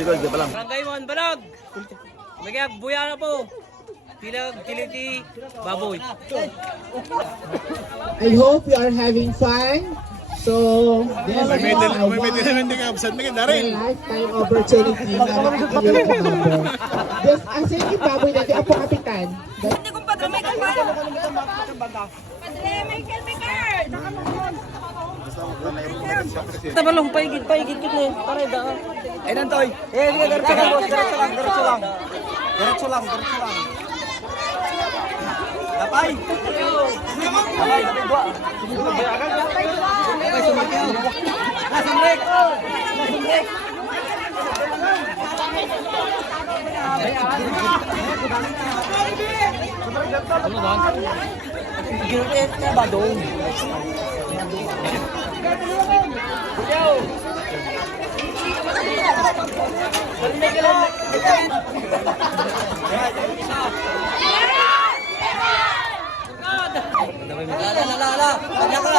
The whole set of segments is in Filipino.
likod pa lang. Barangay Mon Balag. Magayag buya na po. Pilag kiliti baboy. I hope you are having fun. So, this May is medal naman din ka absent na kita rin. lifetime opportunity na makikiyong kumambo. Just asin yung baboy natin, apo kapitan. Hindi kong padre, may card. Padre, may card. Tabalong paigit kit na para da. Ay nantoy. Diretso lang boss, diretso lang. Diretso lang. Tapay. Tapay dua. Tapay sumakyaw. Nasumrek. Ano doon? Giret ka ba doon? Lala. Kanya ka.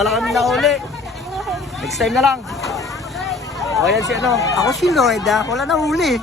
Wala kami nahuli. Next time na lang. O yan si ano. Ako si Lloyd, wala na huli.